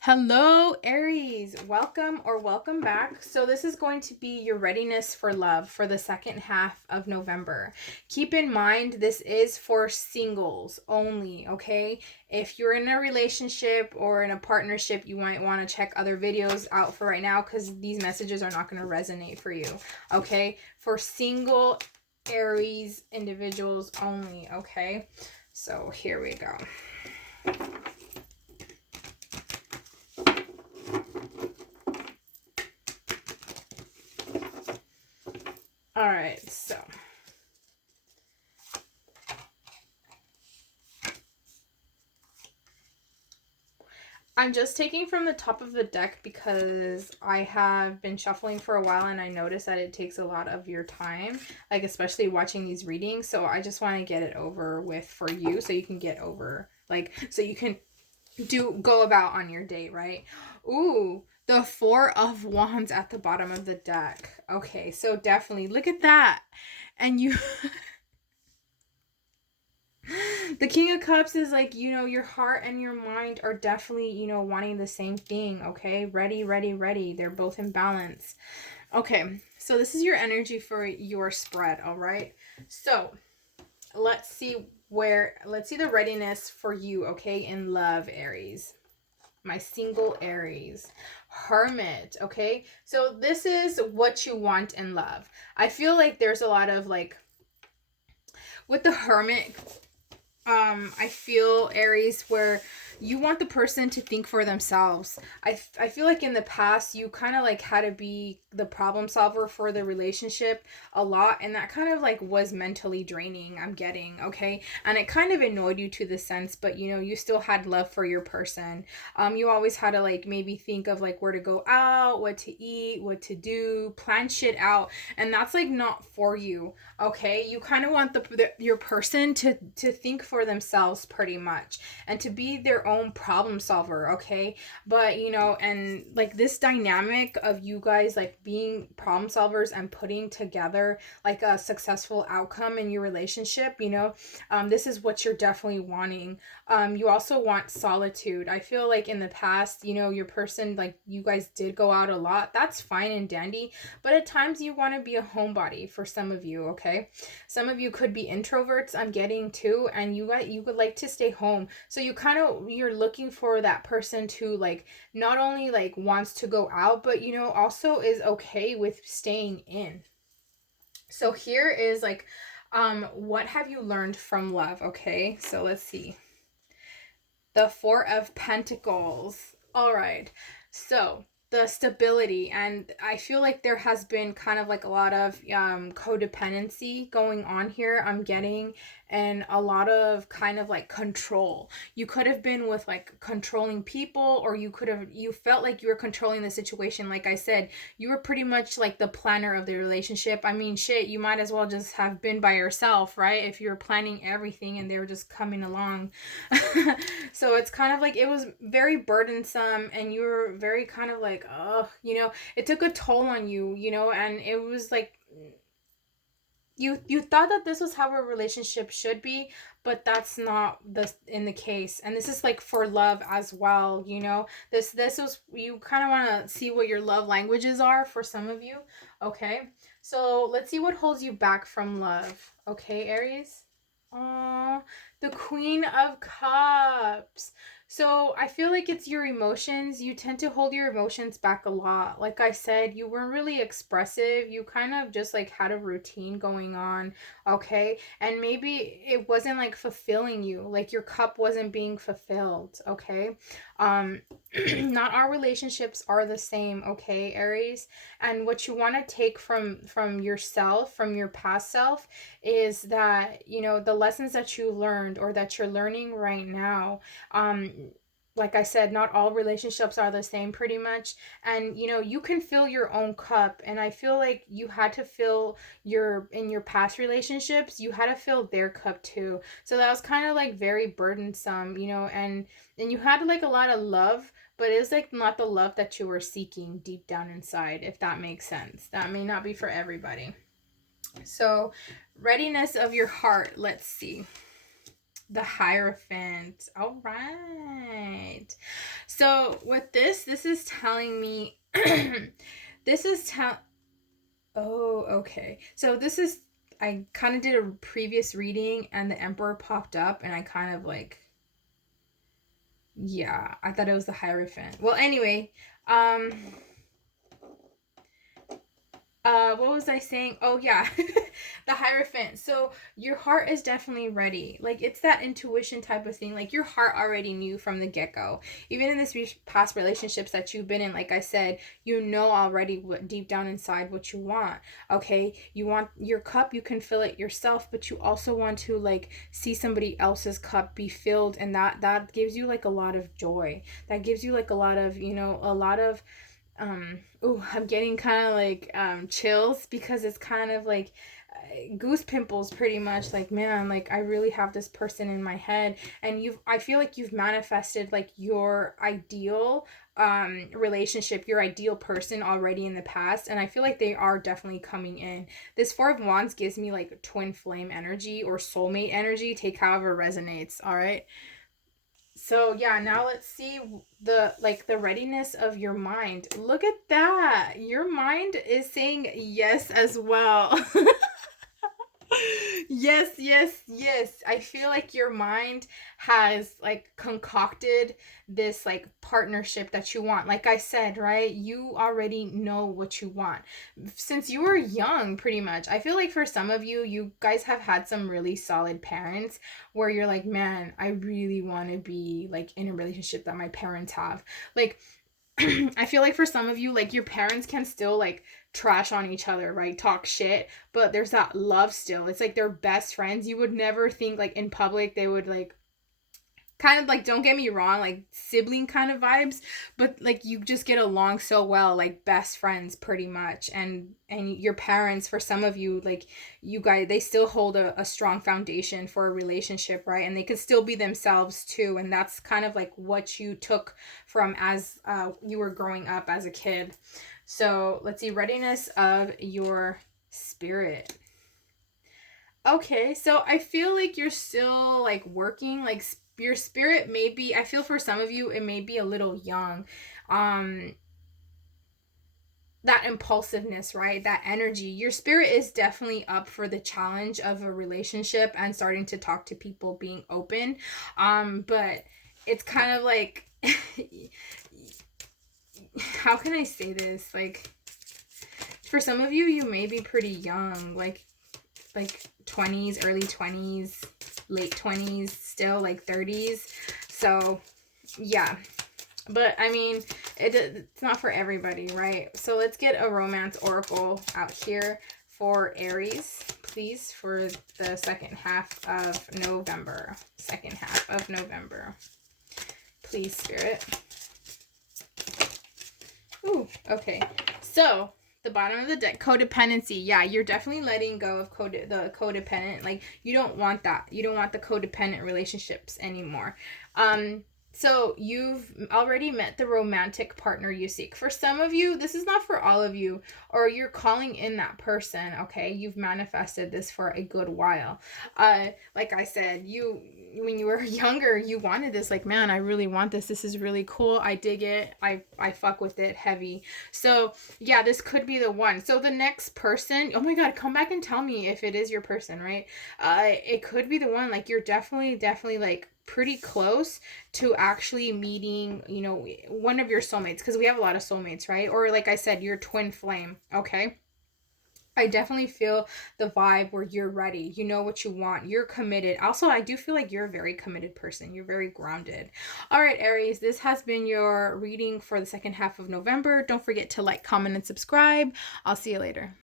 Hello, Aries. Welcome or welcome back. So, this is going to be your readiness for love for the second half of November. Keep in mind, this is for singles only, okay? If you're in a relationship or in a partnership, you might want to check other videos out for right now because these messages are not going to resonate for you, okay? For single Aries individuals only, okay? So, here we go. All right, so I'm just taking from the top of the deck because I have been shuffling for a while and I noticed that it takes a lot of your time, like especially watching these readings. So I just want to get it over with for you so you can get over, like, so you can go about on your day, right? Ooh, the Four of Wands at the bottom of the deck. Okay, so definitely look at that. And you the King of Cups is like, your heart and your mind are definitely, wanting the same thing, okay? Ready, ready, ready. They're both in balance. Okay, so this is your energy for your spread, all right? So let's see the readiness for you, okay, in love, Aries. My single Aries. Hermit, okay? So this is what you want in love. I feel like there's a lot of like, with the Hermit, I feel, Aries, where you want the person to think for themselves. I feel like in the past you kind of like had to be the problem solver for the relationship a lot, and that kind of like was mentally draining, I'm getting, okay? And it kind of annoyed you to the sense, but you still had love for your person. You always had to like maybe think of like where to go out, what to eat, what to do, plan shit out, and that's like not for you. Okay, you kind of want your person to think for themselves pretty much, and to be their own problem solver, okay? But and like this dynamic of you guys like being problem solvers and putting together like a successful outcome in your relationship, this is what you're definitely wanting. You also want solitude. I feel like in the past, your person, like, you guys did go out a lot. That's fine and dandy, but at times you want to be a homebody for some of you, okay? Some of you could be introverts, I'm getting too, and you would like to stay home. So you're looking for that person to like not only like wants to go out, but also is okay with staying in. So here is like what have you learned from love, okay? So let's see. The Four of Pentacles. All right. So the stability, and I feel like there has been kind of like a lot of codependency going on here, I'm getting, and a lot of kind of like control. You could have been with like controlling people, or you felt like you were controlling the situation. Like I said, you were pretty much like the planner of the relationship. I mean, shit, you might as well just have been by yourself, right? If you were planning everything and they were just coming along. So it's kind of like it was very burdensome, and you were very kind of like, oh, it took a toll on you, and it was like you thought that this was how a relationship should be, but that's not in the case. And this is like for love as well, this was, you kind of want to see what your love languages are for some of you, okay? So let's see what holds you back from love, okay, Aries? Oh, the Queen of Cups. So I feel like it's your emotions. You tend to hold your emotions back a lot. Like I said, you weren't really expressive. You kind of just like had a routine going on, okay? And maybe it wasn't like fulfilling you. Like your cup wasn't being fulfilled, okay? Um not all relationships are the same, okay, Aries? And what you want to take from yourself, from your past self, is that the lessons that you learned or that you're learning right now, um like I said, not all relationships are the same pretty much. And you can fill your own cup, and I feel like you had to fill in your past relationships, you had to fill their cup too. So that was kind of like very burdensome, and you had like a lot of love, but it's like not the love that you were seeking deep down inside, if that makes sense. That may not be for everybody. So, readiness of your heart, let's see. The Hierophant. All right. So with this is telling me this is oh, okay. So this is I kind of did a previous reading and the Emperor popped up and I kind of like yeah, I thought it was the Hierophant. Well, anyway, um what was I saying? Oh yeah. The Hierophant. So your heart is definitely ready. Like it's that intuition type of thing. Like your heart already knew from the get-go. Even in this past relationships that you've been in, like I said, you know already what deep down inside what you want. Okay? You want your cup, you can fill it yourself, but you also want to like see somebody else's cup be filled, and that gives you like a lot of joy. That gives you like a lot of, a lot of oh, I'm getting kind of like chills because it's kind of like goose pimples pretty much. Like, man, like I really have this person in my head, and I feel like you've manifested like your ideal relationship, your ideal person already in the past, and I feel like they are definitely coming in. This Four of Wands gives me like twin flame energy or soulmate energy, take however resonates. All right. So yeah, now let's see the readiness of your mind. Look at that. Your mind is saying yes as well. Yes, yes, yes. I feel like your mind has like concocted this like partnership that you want. Like I said, right? You already know what you want. Since you were young, pretty much. I feel like for some of you, you guys have had some really solid parents where you're like, man, I really want to be like in a relationship that my parents have. Like I feel like for some of you, like your parents can still like trash on each other, right? Talk shit, but there's that love still. It's like they're best friends. You would never think like in public they would like kind of like, don't get me wrong, like sibling kind of vibes, but like you just get along so well, like best friends pretty much. And your parents, for some of you, like you guys, they still hold a strong foundation for a relationship, right? And they can still be themselves too, and that's kind of like what you took from as you were growing up as a kid. So let's see, readiness of your spirit. Okay, so I feel like you're still like working, like your spirit may be, I feel for some of you it may be a little young. Um that impulsiveness, right? That energy. Your spirit is definitely up for the challenge of a relationship and starting to talk to people, being open. But it's kind of like how can I say this? Like for some of you you may be pretty young, like 20s, early 20s, late 20s, still like 30s. So, yeah. But I mean, it's not for everybody, right? So let's get a romance oracle out here for Aries, please, for the second half of November. Second half of November. Please, Spirit. Ooh, okay. So, the bottom of the deck, codependency. Yeah, you're definitely letting go of the codependent. Like, you don't want that. You don't want the codependent relationships anymore. So you've already met the romantic partner you seek. For some of you, this is not for all of you, or you're calling in that person, okay? You've manifested this for a good while. Like I said, when you were younger, you wanted this, like, man, I really want this. This is really cool. I dig it. I fuck with it heavy. So, yeah, this could be the one. So the next person, oh my god, come back and tell me if it is your person, right? It could be the one. Like, you're definitely like pretty close to actually meeting, one of your soulmates, because we have a lot of soulmates, right? Or like I said, your twin flame, okay? I definitely feel the vibe where you're ready. You know what you want. You're committed. Also, I do feel like you're a very committed person. You're very grounded. All right, Aries, this has been your reading for the second half of November. Don't forget to like, comment, and subscribe. I'll see you later.